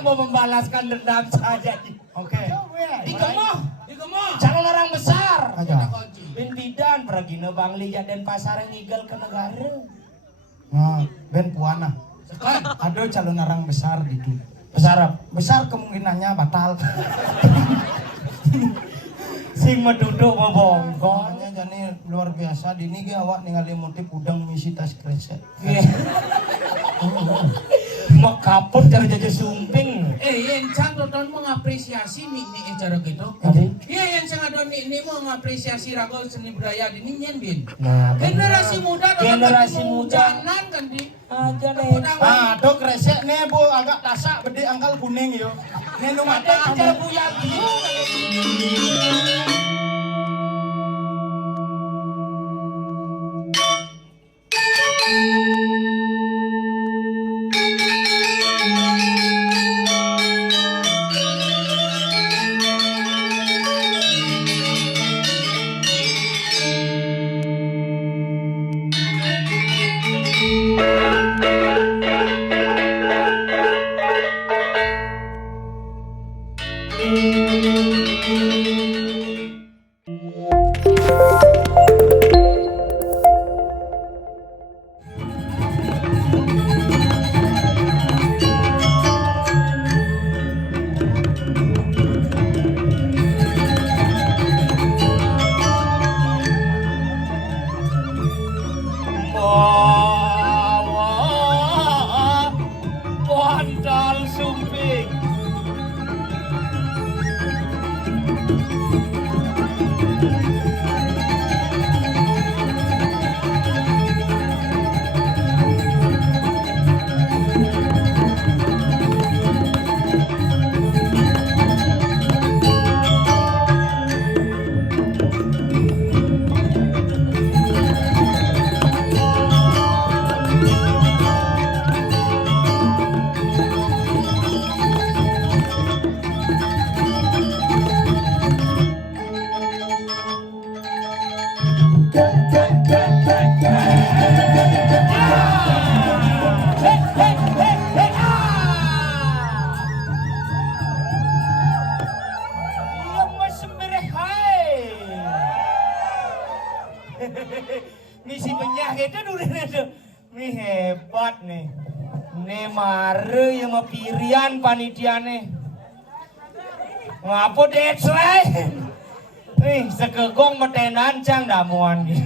yang mau membalaskan dendam saja. Oke. Digemoh. Calon orang besar. Aja. Bintidan pergi ne Bangli dan pasar ngigel ke negara. Nah, ben puana. Ada calon orang besar gitu. Besar kemungkinannya batal. Sing meduduk bobongkol. Makanya jadi luar biasa. Dini ge awak ningali motif udang misi tas kresek. Makaput cara jaja sumping. Yang cang tonton mengapresiasi nih cara gitu. Iya yang cang ada nih mengapresiasi ragol seni budaya ini nyen bin. Nah, Generasi muda jangan kan di. Aja deh. Ah, do kresek nih bu agak tasak bede angkal kuning yo. Nih nu mata Aja buyang. Bandal sumping. Misi penyakit itu udah nih hebat nih. Nih mare yang mapirian panitiane. Ngapa detsrai? Nih sekegong metenan cang damuan gitu.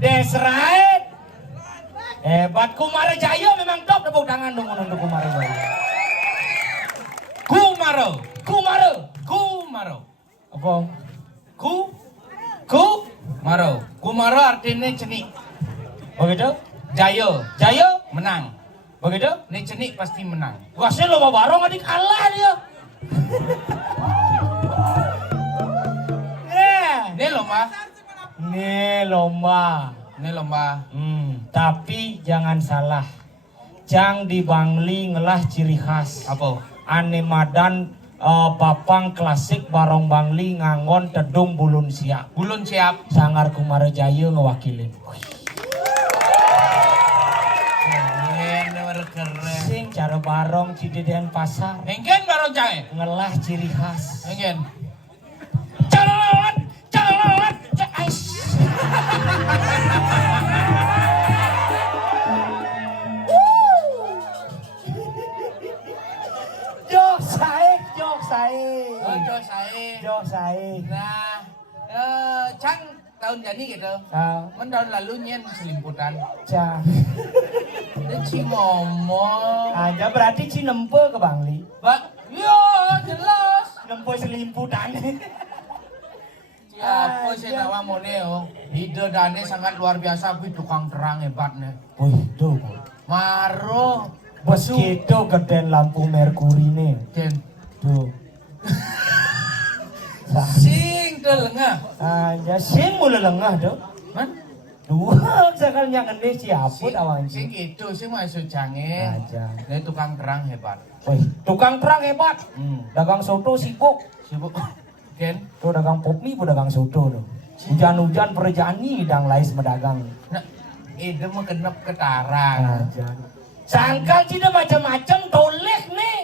Desrai. Hebat Kumare Jaya memang top tepuk tangan dong untuk Kumare Jaya. Kumaro. Apa? Maro. Kumaro artinya cenik. Begitu? Jayo menang. Begitu? Ini cenik pasti menang. Wasnya lo barong adik kalah dia. Ini lomba. Tapi jangan salah. Jang di Bangli ngelah ciri khas. Apa? Ane madan papang klasik barong Bangli ngangon tedung bulun siap. Bulun siap. Sangar Kumare Jaya ngewakilin. Keren. Sing cara barong Cideden pasar. Enggen barong jae. Ngelah ciri khas. Enggen. Calon. Jok saya. Nah, Cang tahun jadi gitu. Tahun lalu nyen selimputan. Cang. Dia ngomong. Aja berarti Cinempe ke Bangli. Yo jelas. Nempe selimputan. Siapa sih nawa moneo? Ide dane sangat luar biasa, tapi tukang terang hebatnya. Wih, tuh. Maro. Bos gitu geden lampu merkuri nih. Den. Tuh. Sing telengah. Aja sing mulai lengah tuh. Man? Dua sekali yang ini siapun awan sing itu sing masuk canggih. Aja. Dia tukang terang hebat. Wih, tukang terang hebat. Dagang soto sibuk. Ken. Tuh dagang popmi pun dagang soto tuh. Hujan-hujan perjani dang lais medagang. Nah, itu mah kenep ketarang. Aja. Sangkal tidak macam-macam toleh nih.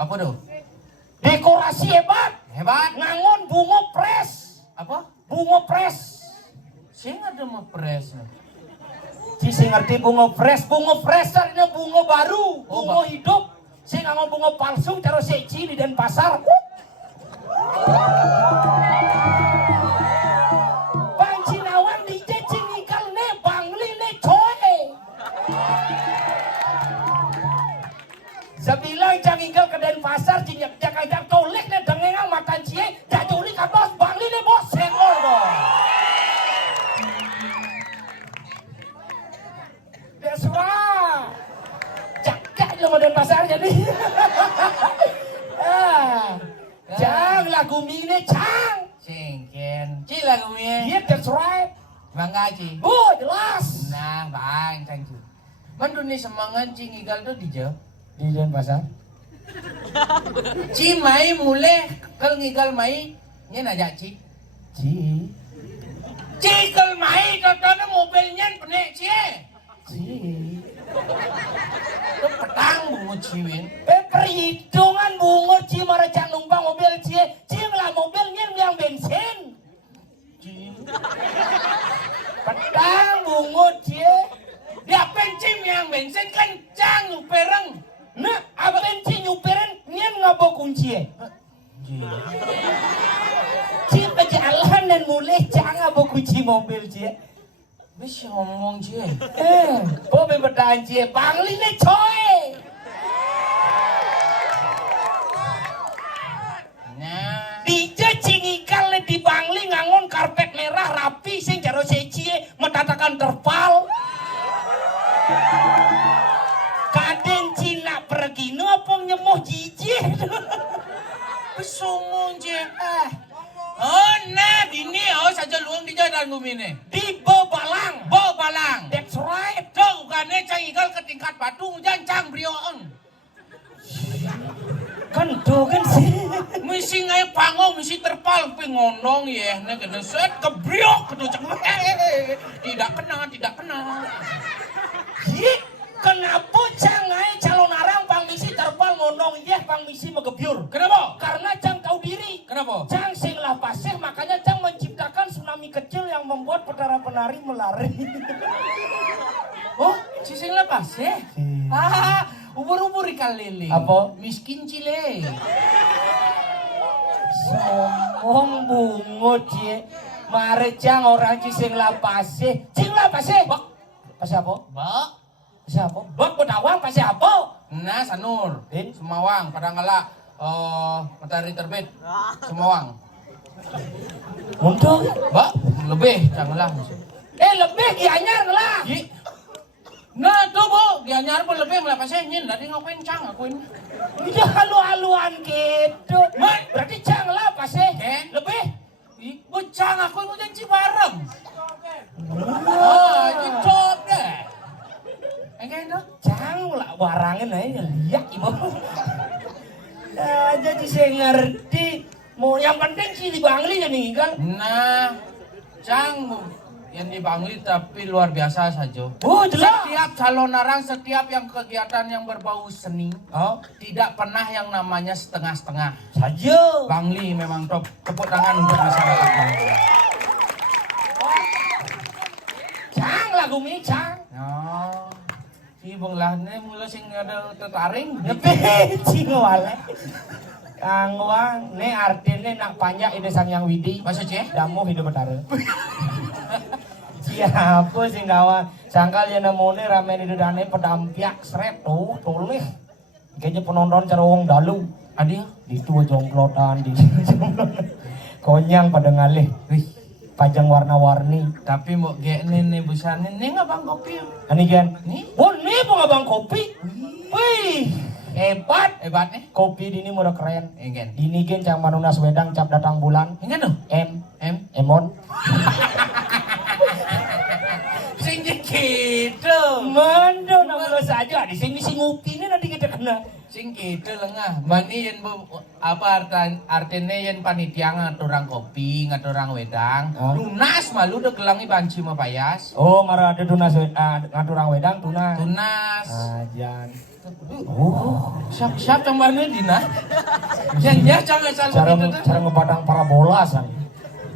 Apa tuh? Dekorasi hebat. Hebat. Ngangon bunga pres. Apa? Bunga pres. Saya nggak ada mau pres. Saya ngerti bunga pres. Bunga pres artinya bunga baru. Oh, Bunga hidup. Saya ngangon bunga palsu. Taruh seci di Denpasar. Pancinawan di cingikal ne bangli ne coy. Sebilang cangikal ke Denpasar cinyak jakajak tolek ne dengengang matan cie. Jajuli kabos bangli ne bos sengol dong. That's right. Cak lo mau Denpasar jadi. Cang lagu mine cang. Cengken. Cila kami. Yeah, that's right. Bangga Ci. Oh, jelas. Nah, bang, thank you. Mandu ni semangat Ci ngigal tu dijauh. Di Denpasar. Ci mai mulai kal ngigal mai nya najak Ci. Ci kal mai tonton mobilnya penek Ci. Tu petang bunga Ciwin. Perhitungan bunga Ci merecak numpang mobil Ci. Ci lah mobilnya yang bensin. Ci. Petang bunga Ci. Dia pencim yang bensin kencang nyupereng. Nah, apa bensin nyupirin nyen ngabo kunci. Ci berjalan dan mulai jangan ngabo kunci mobil Ci. Bisa ngomong Ci. Bobe bertahan Ci. Bangli ne coy. Nah, Dija cingikal le di Bangli ngangon karpet merah rapi sing jaro secie metatakan terpal. Kaden Cina pergi no apa nyemoh jijik. bisa ngomong Ci. Oh, nah, bini saja luang di jalan bumi ni. Di Bobalang. Balang. That's right. Kau bukannya cang igal ke tingkat batu hujan cang brioeng. Kan tuh kan sih. Misi ngai pangong misi terpal pengonong ya. Nah kena set kebriok kedu cang. Tidak kena. Ye, kenapa cangai calon arang pang misi terpal ngonong ye pang misi megebyur? Kenapa? Karena Cang tahu diri. Kenapa? Cang sing lah pasir, makanya Cang menciptakan tsunami kecil yang membuat para penari melari. Oh, sising lepas ya? Ubur-ubur ikan lele. Apa? Miskin cile. Sombong bungut ye. Mare Cang orang sing lah pasir. Cing lah pasir. Bak. Pasir apa? Bak. Pasir apa? Bak Bedawang pasir apa? Nah, Sanur. Din? Semawang. Padangkala. Matahari terbit. Semawang. Untuk? Bak. Lebih. Janganlah. Lebih gianyar lah. Nah tuh bu, dia nyar pun lebih melapa saya nyin, tadi ngapain cang akuin. Itu halu-haluan gitu. Berarti Cang lah pasir. Ken? Lebih. Bu cang akuin mau janji bareng. Oh, itu cop deh. Enggak itu? Cang lah barangin aja lihat ibu. Jadi saya ngerti. Mau yang penting sih di Bangli ya nih kan. Nah, cang yang di Bangli tapi luar biasa saja. Oh jelas. Setiap calon arang, setiap yang kegiatan yang berbau seni, tidak pernah yang namanya setengah-setengah. Saja. Bangli memang top. Tepuk tangan untuk masyarakat Bangli. Cang lagu mi Cang. Oh, si lah ini mulai sing ada tertaring. Lebih cingwale. Kang Wang, ne artinya nak panjang ini sang yang widi. Masa cie? Damu hidup betara. Siapa sih kawan? Sangkal ya namanya ramen itu dane pedampiak seret tuh, toleh. Kayaknya penonton cara wong dalu. Adi, Itu jongklotan di konyang pada ngalih. Wih, pajang warna-warni. tapi mau gini nih busane nih nggak bang kopi? Ani kan? Nih, Oh, ini abang kopi. Wih, hebat. hebat nih. Kopi di ini udah keren. Engen, Ini kan Cang Manunas Wedang cap datang bulan. engen tuh. Emon. Sing gitu. Mando nama saja di sini si ngopi ini nanti kita kena. Sing gitu lengah. Mani yen apa artinya yen panitia ngaturang kopi, ngaturang wedang. Oh. Lunas malu udah gelangi banci mah payas. Oh, marah ada tunas ngaturang wedang tunas. Tunas. Ajan. Oh, Siap yang mana dina? Yang jangan cara ngebadang parabola san.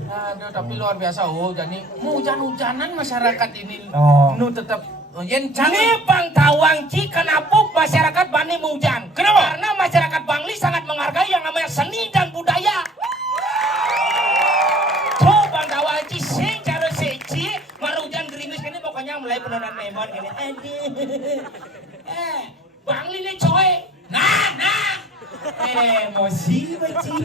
Aduh, tapi luar biasa. Oh, jadi hujan-hujanan masyarakat ini. Oh. Nu tetap yen Ini Bang Tawang Ci, kenapa masyarakat Bani hujan? Kenapa? Karena masyarakat Bangli sangat menghargai yang namanya seni dan budaya. Tuh Bang Tawang Ci, sing cara seci, hujan gerimis ini pokoknya mulai penurunan memon gini. Bangli nih coy. Nah. Emosi Ci.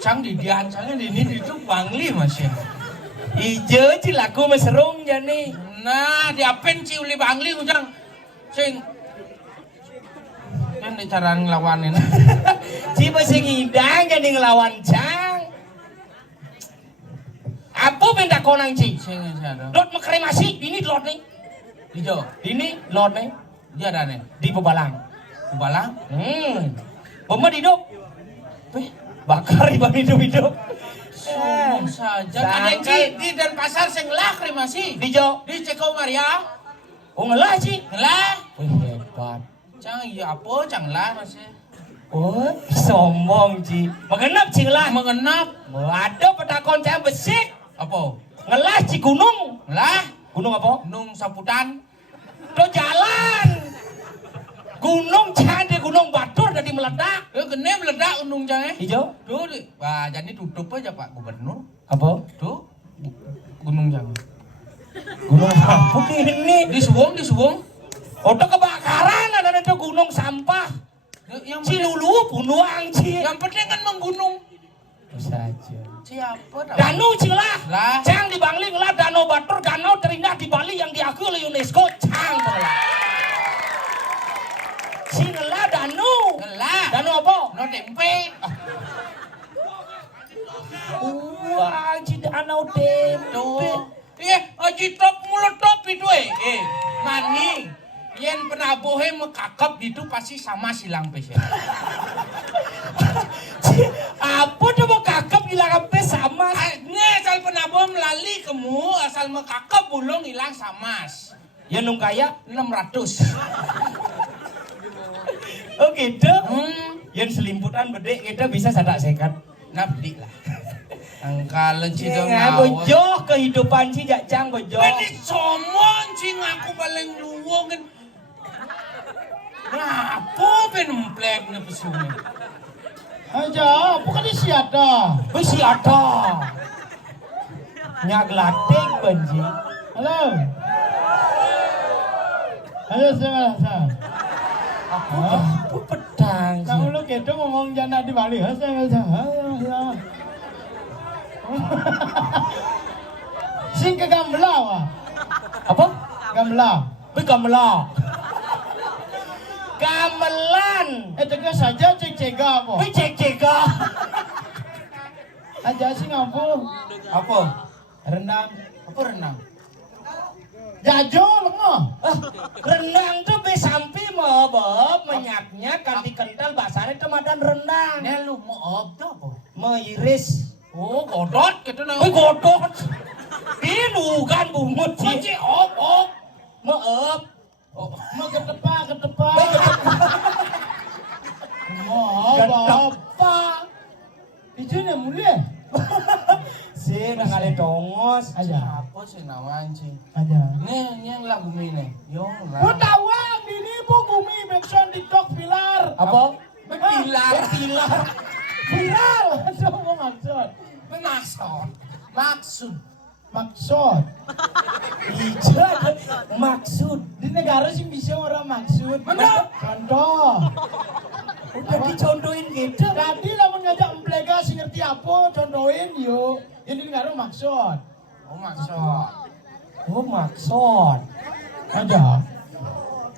Cang di diancangnya ini itu Bangli masih. Ijo Ci lagu meserung jani. Nah, diapain Ci uli Bangli ujang. Sing kan cara ngelawanin. Ci masih ngidang jadi ngelawan Cang. Apa benda konang Ci? Sing ada. Lot mekremasi, ini lot nih. Dijo, Ini lot nih dia ada nih. di Bebalang. Kubalang. Boma hidup. Bakar bang hidup. Sombong saja. Kadang Ci di Denpasar sing lah kremasi. Di Jo. Di Ceko Maria. Oh ngelah Ci. Lah. Hebat. Cang iya apa cang lah masih. Oh sombong Ci. Mengenap Ci ngelah. Mengenap. Ada petakon saya besik. Apa? Ngelah Ci gunung. Lah. Gunung apa? Gunung Saputan. Do jalan. Gunung Candi, Gunung Batur jadi meledak. Gede meledak gunung jangan. Hijau? Tuh, wah jadi tutup aja Pak Gubernur. Apa? Tuh, gunung jangan. Gunung apa ini? Disuwung. Udah kebakaran ada itu gunung sampah. Yang Cilulu, Bunuang, Ci. yang penting kan menggunung. Saja. Siapa dah? Danau Cilah. Lah. Cang di Bangli ngelah Danau Batur, danau terindah di Bali yang diakui oleh UNESCO. Cang ngelah. Si ngelah danau. Lah. Danau apa? No tempe. Wah, Ci danau tempe. Tuh. Aji top mulut top itu mani. Yang pernah bohe mekakap itu pasti sama silang pes. Apa tuh mau kakap hilang apa sama? Nih asal pernah bohe melali kemu asal mekakap bulung hilang samas. Ya nung kaya 600. oh gitu. Yang selimputan bedek kita bisa sadak sekat. Nabdi lah. Angka lenci dong bojo kehidupan si Jacang bojo. Ini somong sih ngaku paling luwung kan. Ngapa penemplek nih pesunnya? Aja, bukan di siada. Besi ada. Nyak latik benji. Halo. Halo, saya. Apa pedang? Kamu lu gitu ngomong jana di Bali. Saya. Sing ke Gambela wah. Apa? Gambela. Gamelan. Gamelan. Tegas saja cek-cega apa? Cek-ceka. Aja sih ngapu. Apa? Rendang. Apa renang? Jajo lengo. Rendang tuh besampi mebeb menyapnya kanti kental bahasanya temadan rendang. Nih lu mau apa? Meiris. Oh godot gitu nah. Godot. Ini kan bungut sih. Kunci op. Meep. Mau ketepak. Mau apa? Itu nih mulia. Si nangale dongos. Aja. Apa sih nawan sih? Aja. Nih yang lagu ini. Yo lah. Putawang ini bu bumi backsound TikTok pilar. Apa? Pilar. Viral. Aduh mau Maksud. Maksud. Ijo maksud. Di negara sih bisa orang maksud. Mana? Contoh. Udah dicontohin gitu. Tadi lah ngajak emplega sih ngerti apa contohin yuk. Ini negara maksud. Oh maksud. Oh maksud. Aja.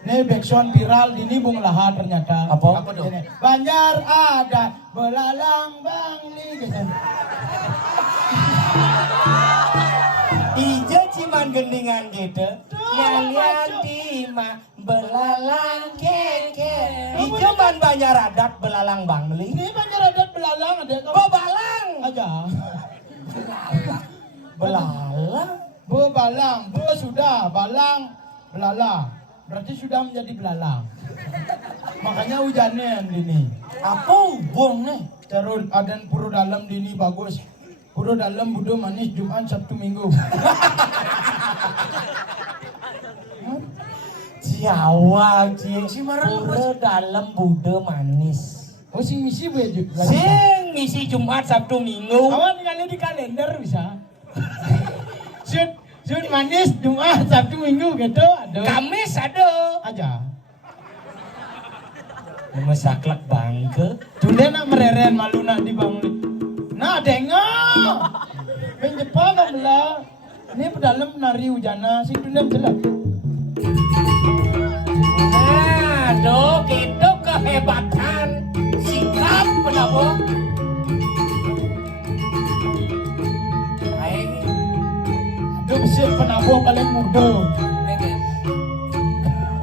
Nih backsound viral ini Bung Laha ternyata. Apa? Apa tuh? Ini, Banjar ada belalang Bangli. Ijo ciman gendingan gitu. Nyalian tima belalang keke. Ijo man banyak adat belalang Bangli. Ini Banjar adat belalang ada Balang. aja. Belalang. Balang, sudah, balang, belala. berarti sudah menjadi belalang. Makanya hujannya dini. Apa hubungnya? Terus adan puru dalam dini bagus. Puru dalam budo manis Jumat Sabtu Minggu. Jawa, Cing. Si marang Pura dalam Buddha manis. Oh sing misi bu ya Sing misi Jumat Sabtu Minggu. Kawan tinggalnya di kalender bisa. Shoot manis Jumat Sabtu Minggu gitu. Aduh. Kamis ada. Aja. Nama saklek bangke. Tunda nak mereren malu nak di bang. Nah dengok. Ben Jepang tak belah. Ini pedalam nari hujana sing tunda jelas. Aduh, gitu kehebatan sikap penabo. Hai, Aduh besar penabo paling muda. Negen.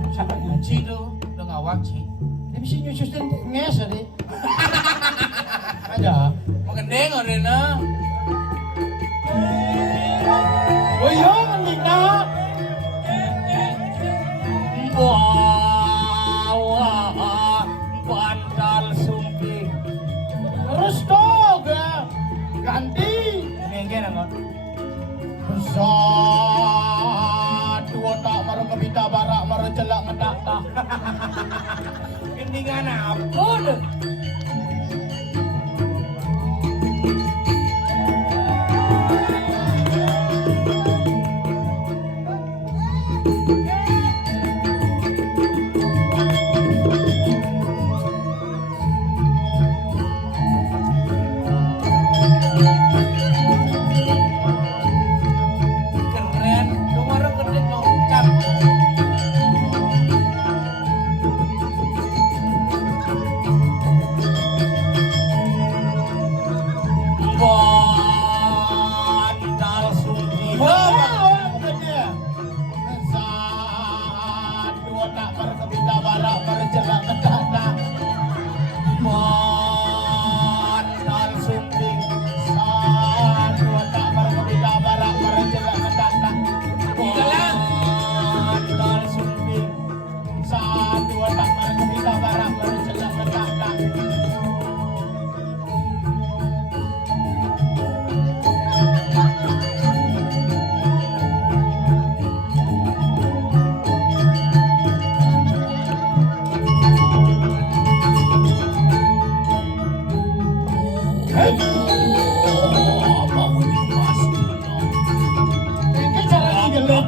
Siapa ngaji tuh? Udah ngawak sih. Dia bisa nyususin nges tadi. Aja. Mengendeng orangnya. Oh iya mendina. Wah, bantal sumping. Terus dong ganti. Nengke nangon. Besar dua tak maru kebita barak maru celak ngedak tak. Gendingan apa tuh? Keren. Kemarin kedek ngucap. Bantal sumping. Wah, bukannya. Besar dua tak maru kebita barak maru celak ngedak tak. Bantal sumping. Besar dua tak maru kebita barak maru celak ngedak tak. Bantal sumping. Besar dua tak maru kebita barak maru celak ngedak tak. Ini cara digelok.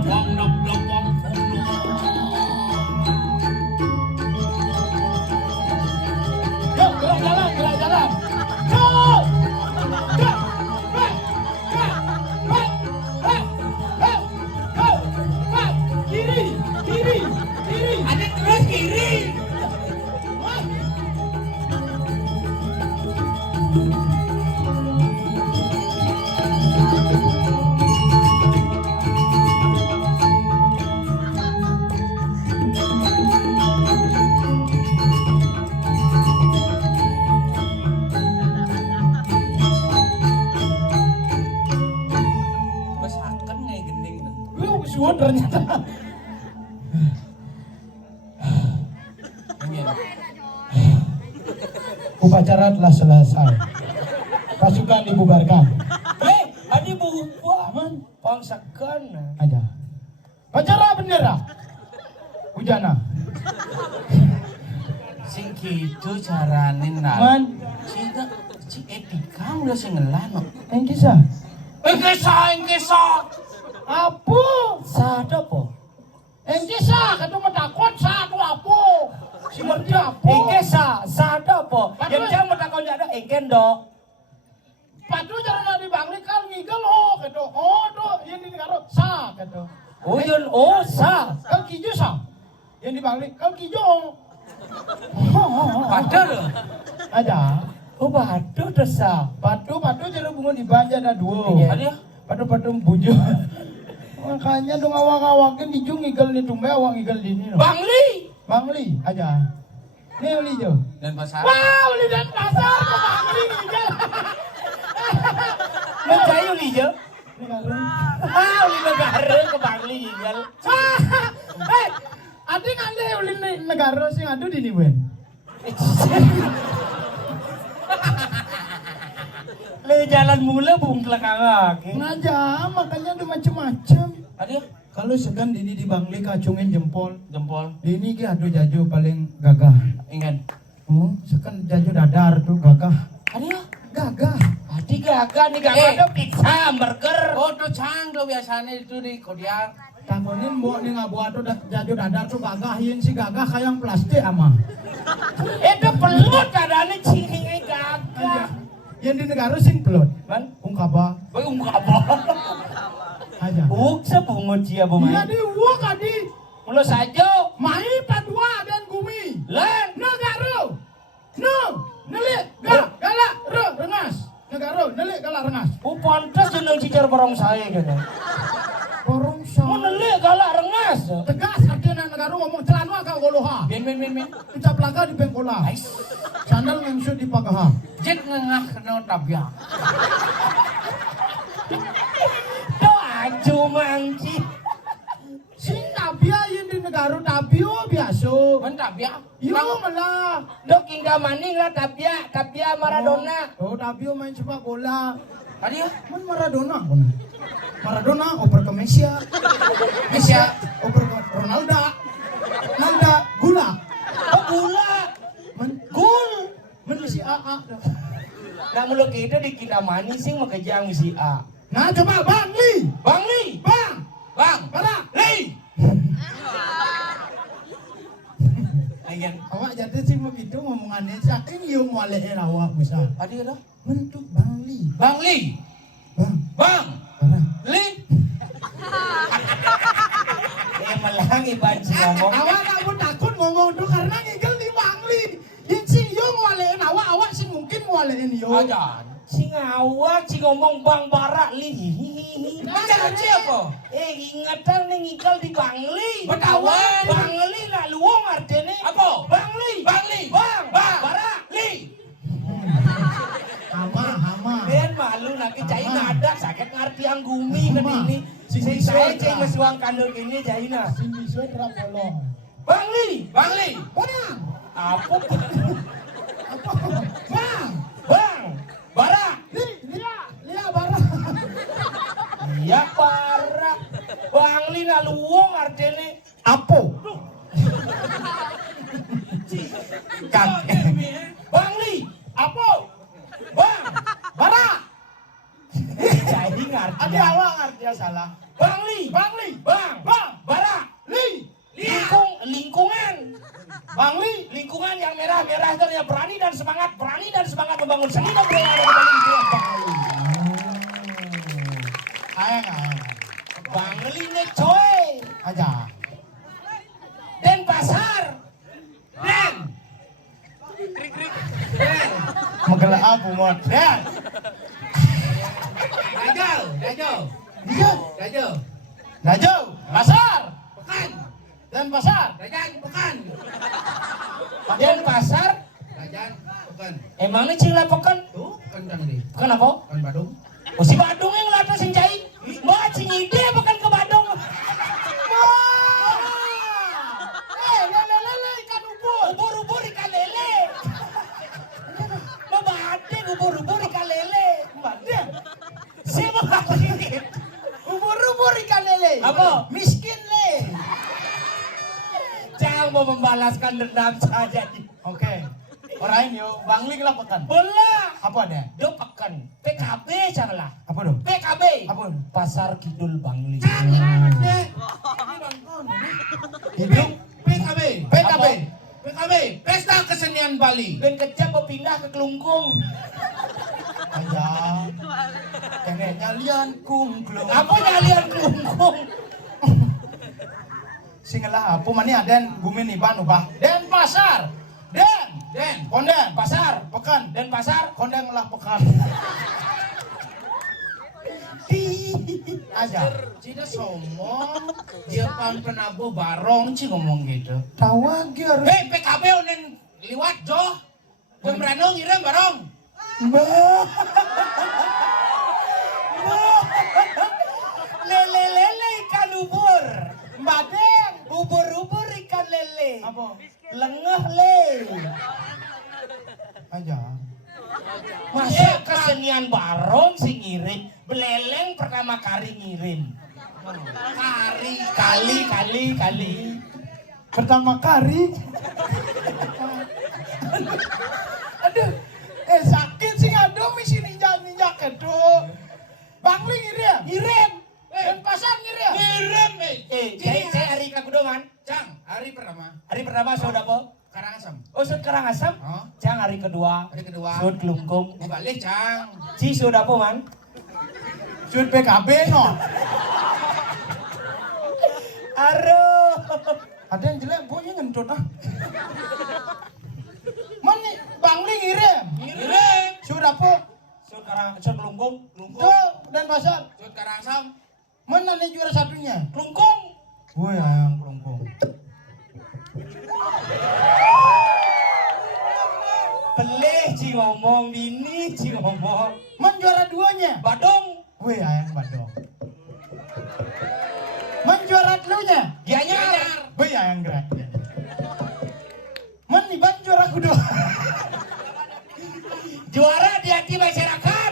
Yuk, gerak jalan, gerak jalan. Yuk! Gerak! Gerak! Gerak! Gerak! Gerak! Gerak! Gerak! Gerak! Kiri! Kiri! Kiri! Ada terus kiri. Wah! Besakan kayak gending tuh. Lu kesuwen ternyata. Ngen. Upacara telah selesai. Pasukan dibubarkan. Adi buah man, pangsakan. Ada. Upacara bendera. Hujana. Sing gitu carane nal. Man, Si etika udah sing ngelano. yang kisah. Engkesa. Apa? Sada po. Yang kisah, kata metakon satu apa? Si ngerti apa? Engke sada po. Padu. Yang jam metakon ada engken dok. Padu jangan di bangli kan ngigel oh kata. Oh tuh yang di karo sa kata. Oh yun, oh sa. Kan kijo sa. Yang di bangli kan kijo. Padahal Ada. Oh batu tuh sa. Padu jadi bunga di banja ada dua. Iya. ada Padu buju. Makanya dong awak-awakin di jung ngigel di tumbe awak ngigel di ini. Bangli Bangli aja. Nih uli jo. dan pasar. Wow, uli dan pasar ke Bangli ngigel. Menjayu lijo. Ini kalau. Ah, uli negara ke Bangli gal. Hei, Adi ngande ulin negara sing adu di ni wen. Le jalan mula bungklek agak. Ngaja makanya ada macam-macam. Aduh, Kalau segan dini di Bangli kacungin jempol. Jempol. Dini ki adu jaju paling gagah. Ingat. Sekan jaju dadar tuh gagah. aduh. Gagah. Adi gagah nih gagah Eh. ada pizza, burger. Oh, tuh cang tuh biasanya itu di Kodiak. Takonin mbok nih ngabuat tuh jaju dadar tuh gagah yin si gagah kayak plastik ama. Itu pelut adanya cingin gagah. Yang di negara sing pelot. Man, Ungkaba bayi ungkap apa? aja. Uksa bungut cia Iya bumain. di uang adi. Mulut saja. Mai padua dan gumi. Lan, Negaro. No. Nelik gala rengas. Negaro nelik gala rengas. pantas jeneng cicar barong saya gitu. Borong Mau nelik galak rengas. Tegas artinya negaro ngomong celana kau goloha. Ben. Kita pelaga di pengkola. Ais. Sandal ngangsut di pagaha. Jet ngengah kena tabia. Aju mangci. Sing tabia yang di negara tabio biasa. Men tabia. Yo malah. Dok hingga maning lah Tapia Maradona. Oh tabio main sepak bola. Tadi ya? Man Maradona. Maradona oper ke Messi. Messi. Oper ke Ronaldo. Ronaldo gula. Oh gula. Man Gul. man si AA. Nak mulu kita di kita manis sing makejang si A. Nah coba Bang Li. Bang Li. Bang. Bang. Para. Li. Ayan. Awak jadi sih begitu ngomongannya saking yung walehe awak bisa. Tadi ya dah. Bentuk Bang Li. Bang Li. Bang. Bang. Para. Li. Melang iban si ngomong. Awak kamu takut ngomong tuh karena ngigel di Bang Li. Yang sing yung walehin awak sing mungkin walehin yo. Ajan. Si ngawak si ngomong Bang Bara Li. Macam apa? Ingatan nih ngikal di Bang Li. Betawan. Bang Li lah luang artinya. Apa? Bang Li. Bang Li. Bang. Bara. Li. Hama. Ben malu nak cai nada sakit ngerti yang gumi kan ini. Si Sing saya bisa, cai Kak. mesuang kandung ini jaina. Sing bisa rapolong. Bang Li. Bang Li. Bang. Apa? Apa? Bang. Bang. Bara. Lia bara. Iya para. Bang Li na luang artinya. Apo. Kan. Bang Li. Apa? Bang. Bara. Jadi ngerti. Adi awak ngerti ya salah. Bang Li. Bang Li. Bang. Bara. Li. Lingkungan. Bang Li. Lingkungan yang merah-merah itu yang berani dan semangat membangun seni dan budaya ada di Bang Li. Ayang. Bang Li nih coy. Aja. Den pasar. Den. Magala aku mod. Ya. Gajah. Laju. Pasar. Pekan. Dan pasar. Gajah pekan. Den pasar. Gajah pekan. Emangnya cila pekan? Tuh, kandang di. Pekan apa? Kan Badung. Oh si Badung yang ngelatih sing cai. Mbak cing ide pekan ke Badung. Lele ikan ubur. Ubur-ubur ikan lele. Mabade ubur-ubur ikan lele. Mbak. Siapa maksudnya? Ubur-ubur ikan lele. Apa? Miskin le. Jangan mau membalaskan dendam saja. Oke. Orang ini Bang Li lah pekan. Belah. Apa ada? Do pekan. PKB janganlah. Apa dong? PKB. Apa? Pasar Kidul Bangli. Hidup PKB. PKB. PKB. Pesta Kesenian Bali. Ben kejam mau pindah ke Kelungkung. Aja. Kene nyalian kungklung. Apa nyalian Kelungkung? Singalah apa mani aden gumin iban ubah. Den pasar. Den. Konden. Pasar. Pekan. Dan pasar. Konden lah pekan. Aja. Tidak sombong. Dia pan penabuh barong sih ngomong gitu. Tawa giar. PKB onen liwat jo. Pemranong ireng barong. Lele ikan ubur. Mbadeng. Ubur-ubur ikan lele. Apa? Lengah le. Aja. Masa kesenian barong sih ngirim, beleleng pertama kali ngirim. Kali. Pertama kali. Aduh, sakit sih aduh misi ninja kedua. Bang Li ngirim. Dan pasar ngirim. Saya hari kagudoman. Cang, hari pertama. Hari pertama sudah apa? Karangasem. Oh, sud Karangasem. Oh. Cang hari kedua. Hari kedua. Sud Kelungkung. Balik, Cang. Si sudah apa man? Sud PKB no. Aduh. Ada yang jelek punya ngentut ah. Mana Bang Li ngirim. Sud apa? Sud Kelungkung. Tuh dan pasar. Sud Karangasem. Mana nih juara satunya? Kelungkung. Woi ayang kelungkung. Beleh Ci ngomong, bini Ci ngomong. Man juara duanya. Badong. Woi ayang badong. Man juara telunya. Gianyar. Woi ayang gerak. Man nih ban juara kudo. Juara di hati masyarakat.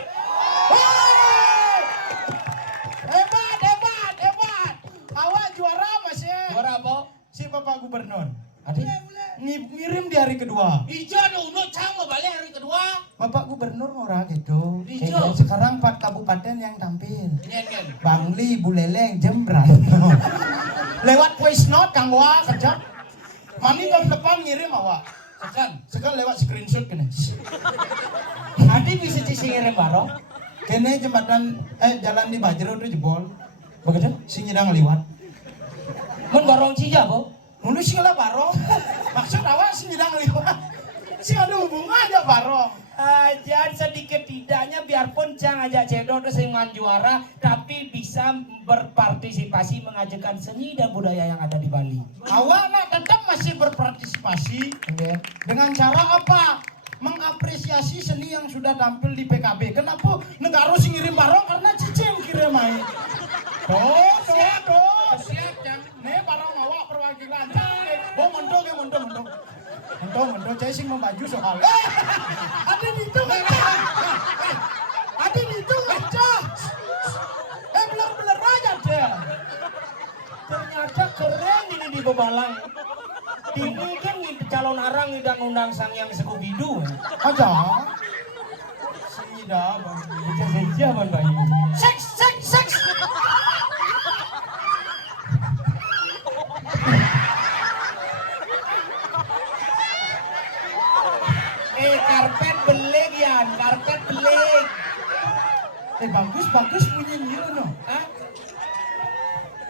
Hebat. Awak juara mas ya. Juara apa? Si Bapak Gubernur. Adik. Ngirim di hari kedua. Ijo ada uno Cang mau balik hari kedua. Bapak Gubernur ngora gitu. Hijau. Sekarang 4 kabupaten yang tampil. Nyen. Bangli, Buleleng, Jembrana. Lewat voice note Kang Wah kerja. Mami tahun depan ngirim awak. Sekarang lewat screenshot kene. Adik bisa Ci ngirim barong. Kene jembatan jalan di Bajro itu jebol. Begitu? Sing nyedang liwat. Mun barong Cija po? Mulu sing lah barong. Maksud awak sing nyedang liwat. Sing ada hubungan aja barong. Aja sedikit tidaknya biarpun Cang ajak cedok terus yang juara tapi bisa berpartisipasi mengajarkan seni dan budaya yang ada di Bali. Awak nak tetap masih berpartisipasi dengan cara apa? Mengapresiasi seni yang sudah tampil di PKB. Kenapa negara sing ngirim barong karena cicing kirim main. Siap, Cang. Nih barong awak perwakilan. Mondo, saya sing membaju soal. Ada di itu ngaca. Beler-beler aja deh. Ternyata keren ini di Bebalang. Ini kan calon arang undang-undang sang yang Scooby-Doo. Aja. Sini dah bang. Saja Bang Bayu. Seks. Karpet beleg ya, karpet beleg. Bagus punya Nio no.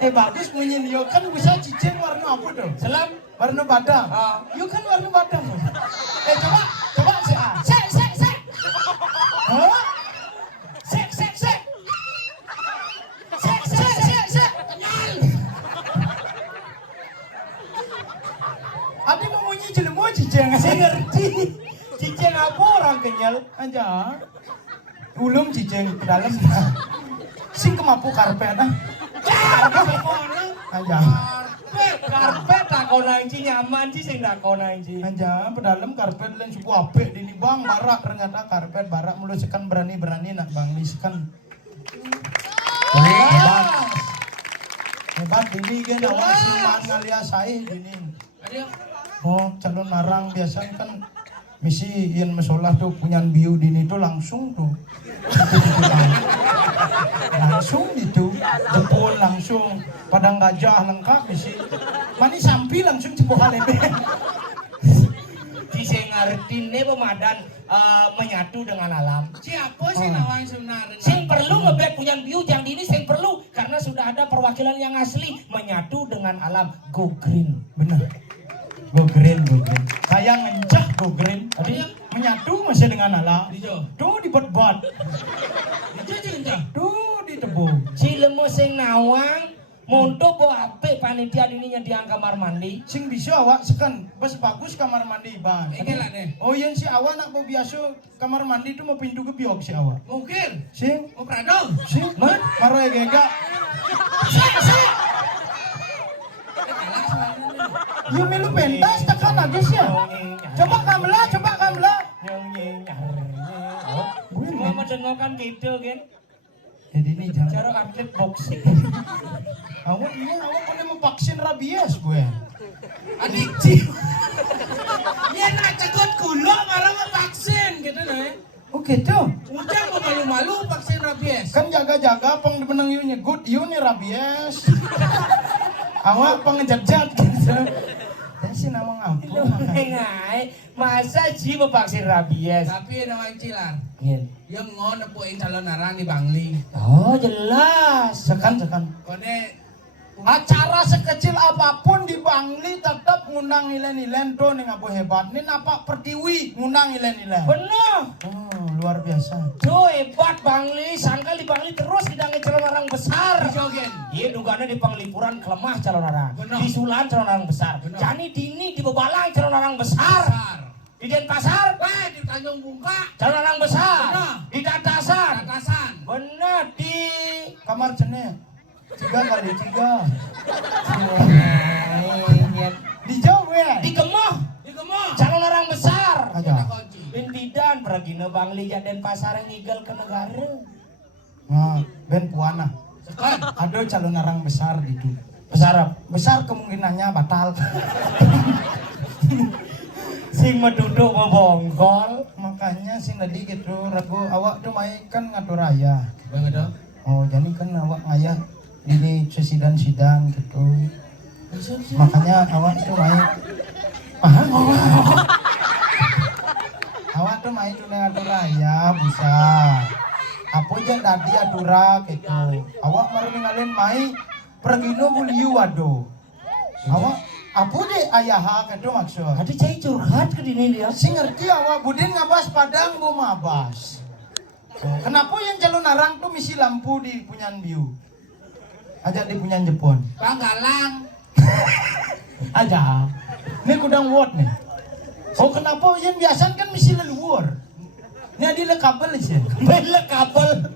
Bagus punya Nio kan bisa cicing warna apa tuh? Selam. Warna badang. Yo kan warna badang. Coba sih. Sek. Hah? Sek. Sek. Kenyal. Abi mau bunyi jelemu cicing. Saya ngerti. Cicing apa orang kenyal? Aja. Ulum cicing ke dalam. Sing kemapu karpet ah. Aja. Karpet takona inci nyaman sih sing takona inci. Aja pedalam karpet lain suku apik dini bang barak ternyata karpet barak mulu sekan berani nak bang diskan. Hebat dini kan awak siman ngalia saih dini. Oh calon narang biasanya kan misi yang masalah tuh punya biu dini tuh langsung tuh. Langsung itu jempol langsung padang gajah lengkap misi. Mani sampi langsung jempol halebe. Saya ngerti nih pemadan menyatu dengan alam. Siapa sih nawang sebenarnya? Sing perlu ngebek punya view yang ini sing perlu karena sudah ada perwakilan yang asli menyatu dengan alam. Go green. Bener. Go green. Saya ngencah go green. Tadi menyatu masih dengan alam. Tuh di bot. Tuh di tebu. Si lemo sing nawang monto bo apik panitia ini yang diang kamar mandi. Sing bisa awak sekan bas bagus kamar mandi bang. Iki lah deh. Oh iya si awak nak mau biasa kamar mandi itu mau pintu kebiok si awak. Mungkin. Sing Mau pradong. sing maro gega. Yuk melu pentas tekan aja sih. Coba kamla. Mau mendengarkan gitu kan? Jadi ini jangan. Cara atlet boxing. Awak mau vaksin rabies gue. Adik Ci. Dia nak cegot gula marah mau vaksin gitu nih. Oh gitu. Ujang mau malu-malu vaksin rabies. Kan jaga-jaga peng menang yu nyebut yu nih rabies. Awak pengejat-jat gitu. Saya sih nama ngampung. Ngai, masa Ci mau vaksin rabies? Tapi nama cilar. Iya. Yang ngon nepuin calon arang di Bangli. Oh jelas. Sekan. Kone Acara sekecil apapun di Bangli tetap ngundang ilen-ilen tuh nih ngabu hebat. Ini napak pertiwi ngundang ilen-ilen. Bener. Oh, luar biasa. Tuh hebat Bangli, sangkal di Bangli terus didangin calon orang besar. Jogen. Iya dugaannya di Panglipuran kelemah calon orang. Bener. Di Sulan calon orang besar. Bener. Jani Dini di Bebalang calon orang besar. Di Denpasar Di Tanjung Bungka. calon orang besar. Bener. Di Datasan. Atasan. Bener di Kamar jenis 3x3. Di Jawa ya? di Gemoh Di Gemoh. calon orang besar. Aja. Kunci. Bidan pergi ke Bangli ya Denpasar ngigel ke negara. Nah, Ben Puana. Sekarang. Ada calon orang besar gitu. Besar kemungkinannya batal. Sing meduduk mau bongkol. Makanya sih tadi gitu ragu awak tuh main kan ngatur raya. Bang ada. Oh, jadi kan awak ngayah ini sesidang-sidang gitu. Makanya awak tuh main awak tuh main tuh ngatur raya bisa. Apa aja tadi atura gitu. Awak baru ninggalin main pergi no buliu waduh. Awak apa deh ayah gitu maksud. Ada cai curhat ke dini dia. Si ngerti awak budin ngabas padang gua mabas. Oh, kenapa yang calon arang tuh misi lampu di Punyan Biu? Ajak di Punyan Jepun. Panggalang. Aja. Ini kudang wot nih. Oh kenapa yang biasa kan misi leluhur? Ini ada kabel sih. Bela kabel.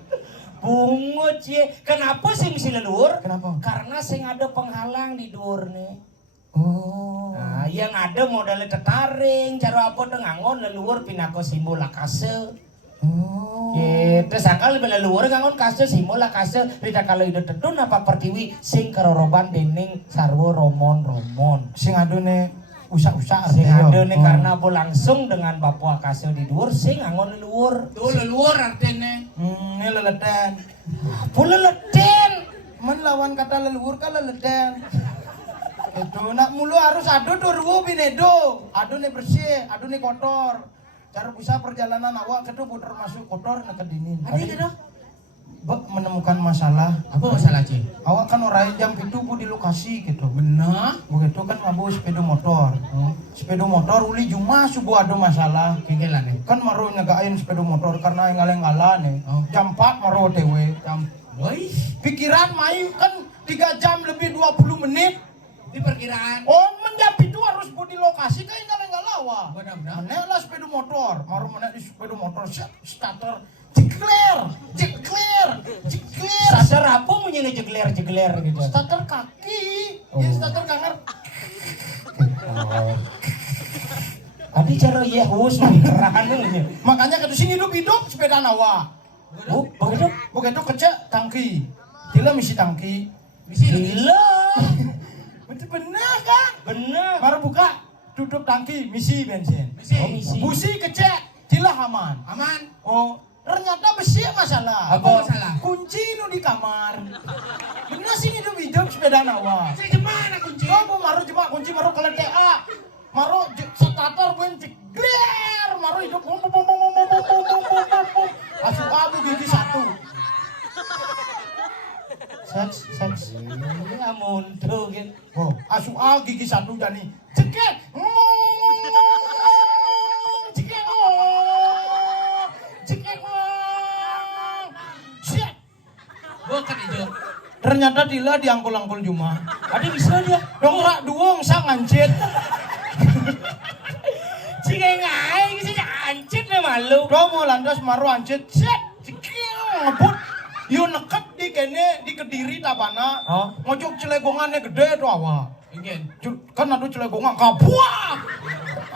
Bungut cie. Kenapa sih misi leluhur? Kenapa? Karena sing ada penghalang di dur nih. Oh. Nah, yang ada modalnya tetaring, cara apa tuh ngangon leluhur pinako simbol lakase. Oh. Gitu, sakal leluhur ngangon kase simbol lakase. Rita kalau itu tedun apa pertiwi sing keroroban dening sarwo romon. Sing adu nih usak-usak Sing artinya. ada nih karena apa langsung dengan Papua kase di dur sing ngangon leluhur. Tuh leluhur artinya. Ini leleten. Pula leten. Men lawan kata leluhur kan leleten. Itu nak mulu harus adu tuh ruwo binedo. Adu nih bersih, adu nih kotor. Cara bisa perjalanan awak itu putar masuk kotor nak ke dini. Ada itu dong. Menemukan masalah. Apa masalah Ci? Awak kan orang jam itu bu di lokasi gitu. Benar. Begitu kan ngabu sepeda motor. Sepeda motor uli cuma subuh ada masalah. Kengkelan nih. Kan maru nyagain sepeda motor karena yang ngalah nih. Oh. Jam 4 maru dewe. Woi. Pikiran main kan 3 jam lebih 20 menit. Di perkiraan. Oh, menjam itu harus bu di lokasi kan yang ngalawa. Benar-benar. Mana lah sepeda motor. Maru mana di sepeda motor starter. Jekler. Sadar apa punya ngejegler gitu. Starter kaki. Oh. Ini starter kangen. Tadi cara Yehus perahan nih. Makanya kata sini hidup sepeda nawa. Begitu? Begitu kecek tangki. Tila misi tangki. Gila. Betul benar kan? Bener. Baru buka tutup tangki misi bensin. Oh, misi. Busi kecek. Tila aman. Aman. Oh, ternyata besi masalah. Apa masalah? Kunci nu di kamar. Benar sih hidup sepeda nawa. Saya gimana kunci? Kamu maru cuma kunci maru ke LTA. Maru starter pun jegler. Maru hidup bum. Asup abu gigi 1. Seks. Ya mundur gitu. Oh, asup A gigi 1 jadi cekek. Siap. Bukan itu. Ternyata Dila diangkul-angkul Juma. Ada bisa dia. Dongrak duung sang ngancit. Jika ngai sih ancit nih malu. Kamu lantas maru ancit. Siap. Ngebut. Yo neket di kene di Kediri Tabana. Oh. Ngojok celegongannya gede tuh awak. Ingin. Kan ada celegongan kabuak.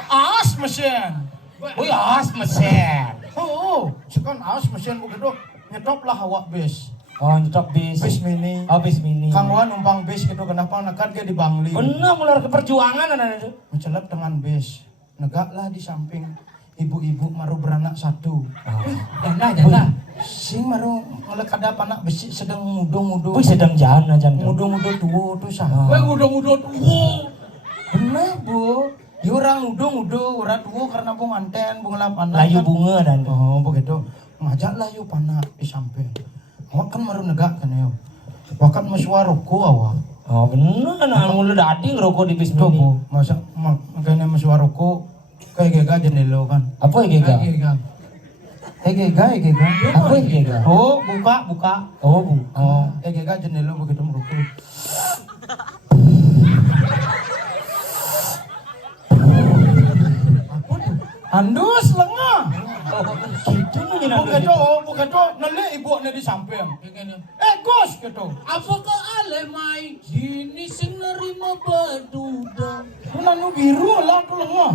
As mesin. Wih, as mesin. Oh, sekarang as mesin begitu nyetop lah awak bis. Oh, nyetop bis. Bis mini. Oh, bis mini. Kang Wan numpang bis gitu kenapa nekat dia di Bangli. Benar mulai ke perjuangan anak itu. Mencelap dengan bis. Negaklah di samping ibu-ibu maru beranak satu. Janda. Sing maru ngelekadap anak besi sedang mudo-mudo. Wih, sedang jalan aja. Mudo-mudo tuh sah. Weh udah tuh. Bener bu. Ya orang mudo-mudo, orang tuh karena bu manten, bu ngelap anak. Layu bunga dan. Oh begitu. Ngajak layu panak di samping. Awak kan maru negak kan ya. Wakat mesuar rokok awak. Oh, benar anak mulu dadi ngerokok di bis Tuh mini. bu, masa makanya mesuar rokok kayak gega jendela kan. Apa ya, Gega? Gega. Apa ya, Gega? Oh, buka. Oh, bu. Oh, gega jendela begitu merokok. Andus lengah. Gitu menyenang. Begitu, nele ibu di samping. Ingin. Gus gitu. Apakah ale mai ini sing nerima beduda? Nanu biru lah tuh lengah.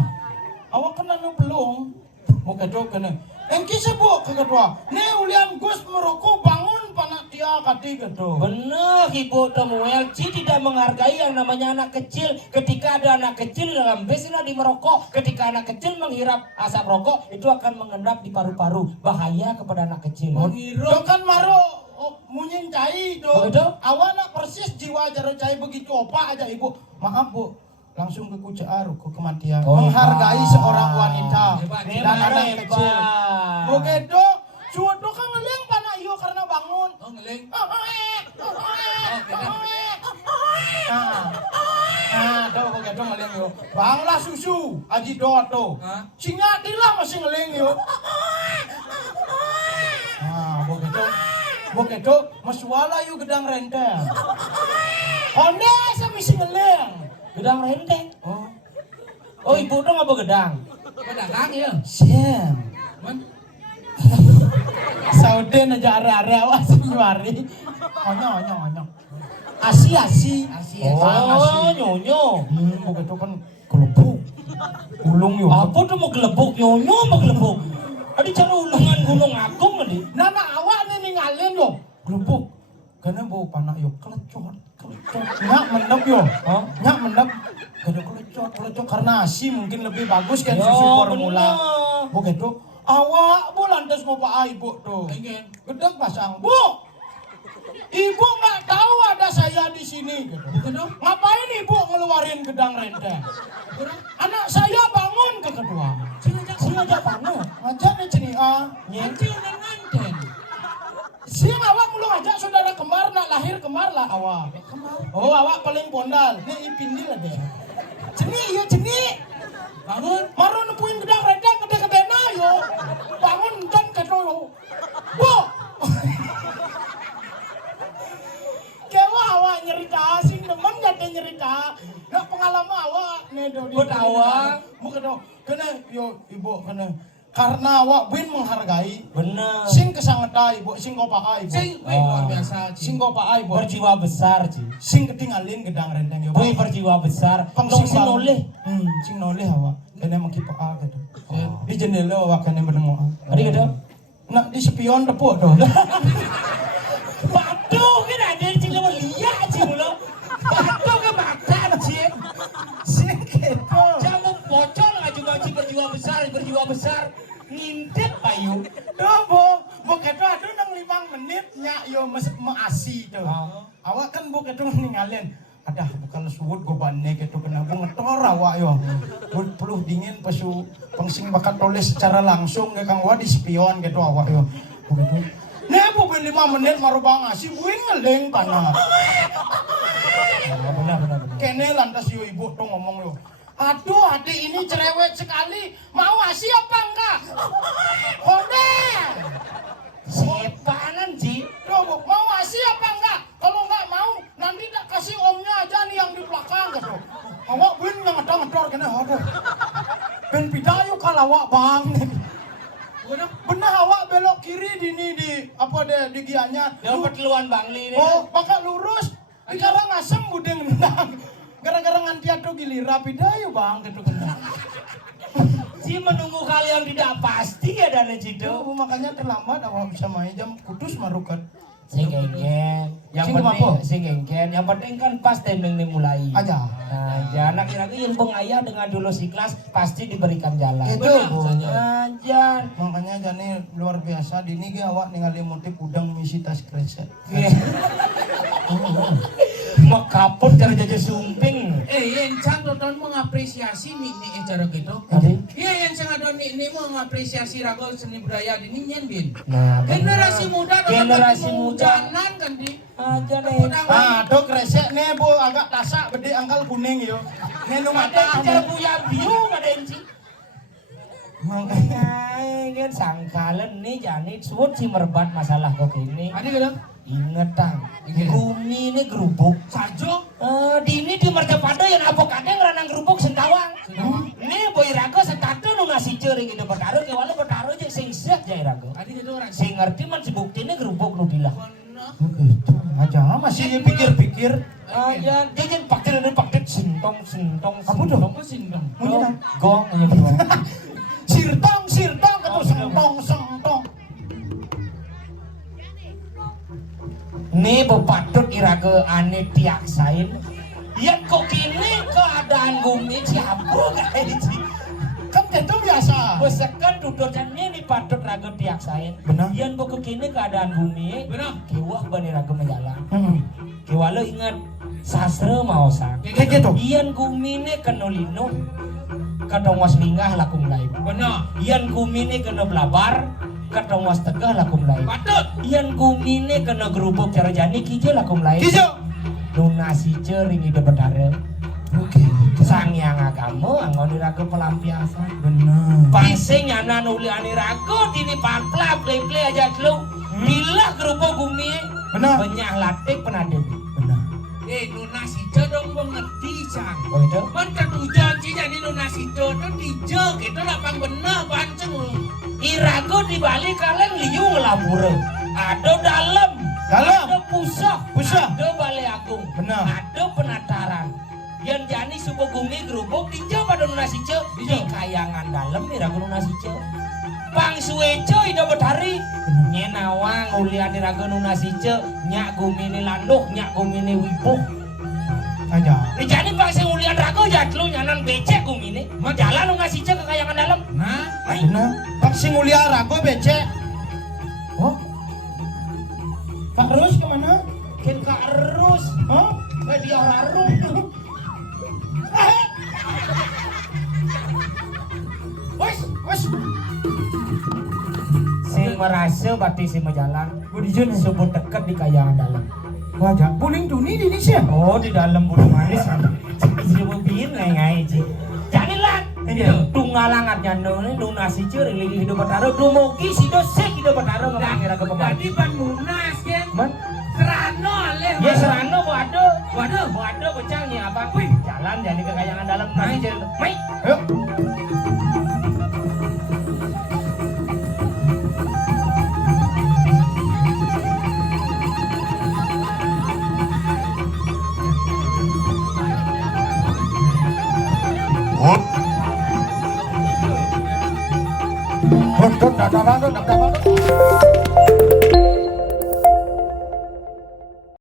Awak kan nanu belum. Begitu kena. Engki sebut ke kedua. Ne ulian Gus merokok bangun panak dia kati gitu. Benar, Ibu Temuel. Ci tidak menghargai yang namanya anak kecil. Ketika ada anak kecil dalam bis ini merokok, ketika anak kecil menghirap asap rokok, itu akan mengendap di paru-paru. Bahaya kepada anak kecil. Lo kan maro munyin cai do. Begitu? Awak nak persis jiwa jaro cai begitu apa aja ibu. Maaf bu, langsung ke kucaar ke kematian. Oh, Menghargai hebat. seorang wanita Hebat. dan anak Hebat. kecil. Begitu, suatu kan ngeliang panak iyo karena bangun. Oh ngeling. Tuh begitu ngeliang yo. Banglah susu, aji dot tuh. Hah? Singa dilah masih ngeliang yo. Begitu, masuala yo gedang renteng. Honda semisi ngeliang. Gedang renteng. Oh, Oh, ibu dong apa gedang? Pedagang ya. siam. Man. Sauden aja are-are awas nyuari. Onyo. Asi. Oh, nyonyo. Begitu kan gelebuk. Ulung yo. Apa tuh mau gelebuk? Nyonyo mau gelebuk. Adi cara ulungan gunung agung adi. Nana awak nih ninggalin yo. Gelebuk. Karena bau panak yo kelecot. Nyak mendep yo. Nyak mendep. Gede kelecot karena asi mungkin lebih bagus kan Yo, susu formula. bener. Begitu. Awak bu lantas mau pak ibu tuh. Ingin. Gedek pasang. Bu. Ibu nggak tahu ada saya di sini. Gitu. Ngapain ibu ngeluarin gedang renteng? Anak saya bangun ke kedua. Sengaja bangun. Ngajak nih cini Nanti udah nganten. Siang awak mulu ngajak saudara kembar nak lahir kembar lah awak. Oh awak paling bondal. Nih ipindil lah deh. Ceni. Bangun. Maru nepuin gedang renteng gede-gedena yo. Bangun dan kedua yo. Bu. Kewa awak nyerita, sing demen jatuh nyerita. Nak pengalaman awak nih do. Buat awak. Bukan do. Kena yo ibu kena. Karena awak bin menghargai. Bener. Sing kesangeta ibu, sing kopa ibu. Sing, luar biasa. Sing kopa ibu. Berjiwa besar, Ci. Sing ketinggalin gedang renteng yo. Wih, berjiwa besar. Tong si noleh. Sing noleh awak. Kena mengkipa gitu. Di jendela awak kena menengok. Adi gitu. Nak di spion tepuk do. Waduh, kan ada yang cila lihat, Ci mulu. Waduh, kan makan, Ci. Sing gitu. Jangan bocor nggak juga Ci berjiwa besar. Ngintip payu. Bu kedo aduh nang 5 menit nyak yo measi tuh. Awak kan bu kedo ninggalin. Adah bukan suwut go bane gitu kena bu ngetor awak yo. Peluh dingin pesu pengsing bakat tulis secara langsung ke Kang Wa di spion gitu awak yo. Begitu. Nih bu 5 menit marubang asi buin ngeleng tanah. Benar. Kene lantas yo ibu tuh ngomong yo. Aduh adik ini cerewet sekali. Mau asi apa enggak? Honda. Sepanan, Ci. Loh, mau asi apa enggak? Kalau enggak mau, nanti tak kasih omnya aja nih yang di belakang gitu. Awak bin yang ngedor kena aduh. Ben pidayu kalau awak bang. Bener awak belok kiri di apa deh di Gianyar. Dapat luan Bangli ini. Oh, pakai lurus. Di karang asem budeng nendang. Gara-gara nganti atuh gilira pidayo bang gitu kena. Si menunggu kalian tidak pasti ya dan itu. Makanya terlambat awak bisa main jam kudus marukat. Sing genggen, yang Sing penting apa? sing genggen, yang penting kan pas timing dimulai. Aja. Aja anak kira yang pengayah dengan dulu ikhlas pasti diberikan jalan. Itu. Aja. Makanya jani luar biasa dini ge awak ningali motif udang misi tas kresek. Makaput cara jaja sumping. Yang sang tonton mengapresiasi nih cara gitu. Iya yang sang ada nih mengapresiasi raga seni budaya di nyen bin. Nah, Generasi muda generasi muda kan di. aja deh. Ah, tuh kresek nih bu agak tasak bede angkal kuning yo. Nih nu Ada mata acara buyar biung ada enci. makanya Kan sangkalan nih jani sebut si merbat masalah kok ini. Ada gitu. Ingat tang, Gumi ini gerubuk. Sajo. Dini di mercapada yang avokado ngeranang gerubuk sentawang. Ini boy rago sekatu nu nasi cering itu bertaruh ke wala bertaruh aja sing siap jai rago. Ada gitu orang. Sing ngerti man sebukti ini gerubuk nu bilang. begitu. Aja masih pikir-pikir. Ya, jajan pakai sintong. Apa tuh? Apa sih dong? Gong aja gong. Sirtong ketemu sentong. Nih bepatut iraga ane tiaksain. Yang kok kini keadaan Gumi siapa gak sih? Kan tentu biasa. Besekan tututannya nih patut raga tiaksain. Benar. Yang kok kini keadaan Gumi. Benar. Kewah bani raga menjalan. Kewala ingat sastra maosa. Kayak gitu. Iyan Gumi nih kena lino. Kadang was lingah lakum lain. Benar. Iyan Gumi nih kena belabar. Kadang was tegah lakum lain. Patut. Iyan Gumi nih kena gerubuk cara jani kijo lakum lain. Kijo. Lunasi cering ide bedare. Oke. Sang yang agama anggon diraga pelampiasan. Benar. Pasing anak uli anirago dini parpla play aja dulu. Bila gerubuk Gumi Benar. banyak latih penadem. Benar. Nunasi dong mengerti sang. Oh itu? Mantap tujuan sih jadi nunasi tuh dijek itu lapang bener panceng. Irago di Bali kalian liu ngelabur. Ada dalam. Dalam. Ada pusah. Ada balai agung. Benar. Ada penataran. Yang jani suku Gumi gerubuk dijauh pada nunasi ce. Di kayangan dalam irago nunasi ce. Pang suweco ida betari. Nyenawang ulian irago nunasi ce. Nyak Gumi ni landuk, nyak Gumi ni wibuh. Aja. Jadi pang sing ulian rago jatlu nyanan becek Gumi ni. Jalan nunasi ce ke kayangan dalam. Nah, Benar. Pak sing mulia rago becek. Oh. Pak Rus kemana? Ken ka erus. Hah? Kayak dia rarum. Wes. Sing merasa bati si majalan. Budijun sebut dekat di kayangan dalam. Wajah puling duni di Indonesia. Oh di dalam bulu manis. Sebut bin ngai ji. Jadilah. Tunggalangatnya nunasi ceri lagi hidup bertaruh. Dumugi si dosek hidup bertaruh ngemangira ke pembantu. tadi ban munas kan. Man, Serano leh. ya serano waduh becang ya apa? Wih, jalan jadi ke kayangan dalam. Nasi ceri. Mai. Ayo. Hot,